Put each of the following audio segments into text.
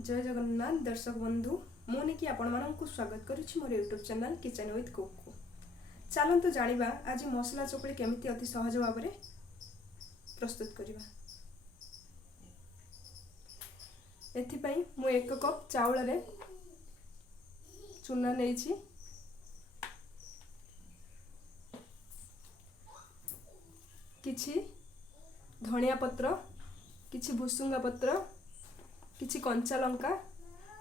जय जगन्नाथ दर्शक बंधु मुझे आपण मानक स्वागत करुच्ची मोर YouTube channel kitchen with cook को। चलतु जानिबा आज मसला चकुली केमिति अति सहज भाव में प्रस्तुत करवा। एथिपाई मु 1 कप चाउल रे चूना नहीं किछि धनिया पत्र किछि भुसुंगा पत्र किछि कंचा लंका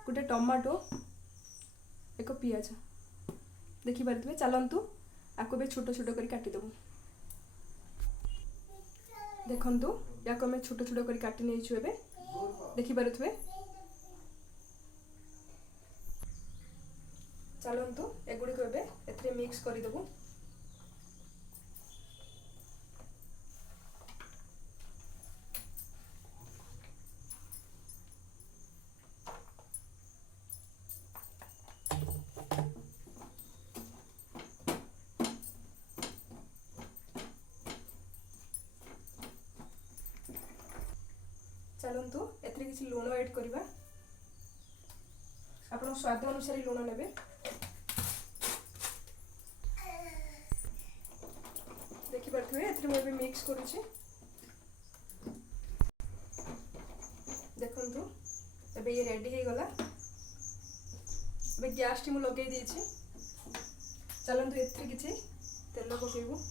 गोटे टमाटो एक पियाज देखि पारथबे। चलंतु आको बे छोट छोट करी काटी देबो। देखंतु याको मैं छोट छोट करी काटी नै छु एबे देखि पारथबे। चलंतु एगुडी को एबे एथरे मिक्स करी देबो। चलतु एथरे किसी लुण ऐड करवा। आपण स्वाद अनुसार लुण नेबे। देखि पारथबे एथरे मैं भी मिक्स करूची। देखंतु एबे ये रेडी हे गला। एबे गैस टी मु लगे देछि। चलंतु एथरे किछि तेल पकेबो।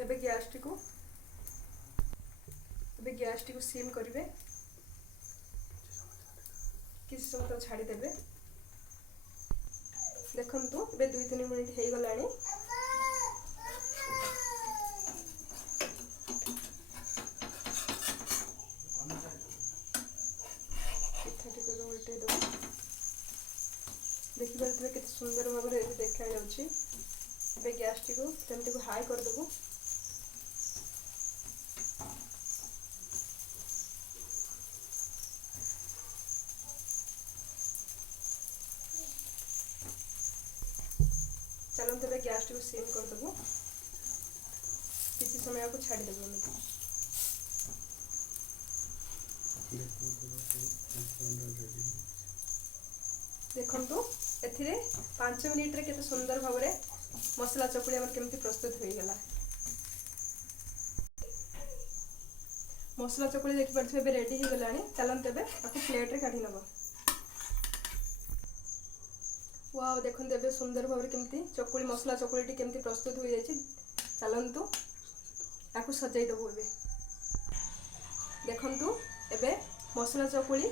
एबे गैस टी को सिम करिवे। किसी समय तो छाड़ी देबे। देखंतु एबे 2-3 मिनिट हे गलानी। देखि पारथबे केते सुंदर भाव रे देखा जाउची। एबे गैस टी को फ्लेम को हाई कर देबो। चलते एबे गैस टी को सिम कर देबो। किसी समय को छाड़ी देबो। देखंतु एथिरे 5 मिनिट रे केते सुंदर भाव रे मसला चकुली हमर केमति प्रस्तुत होई गेला। मसला चकुली देखि परथबे एबे रेडी हे गेलानी। चलंते एबे आको प्लेट रे काढी नबो। वाओ देखंतु एबे सुंदर भाव रे केमति चकुली मसला चकुलीटी केमति प्रस्तुत होई जायछि। चलंतु आको सजाई दबो। एबे देखंतु एबे मसला चकुली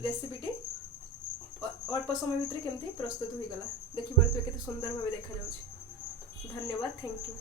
रेसिपीटी अल्प समय भितर केमति प्रस्तुत होई गला। देखि परथबे केते सुंदर भाव देखा जाउछि। धन्यवाद। Thank you.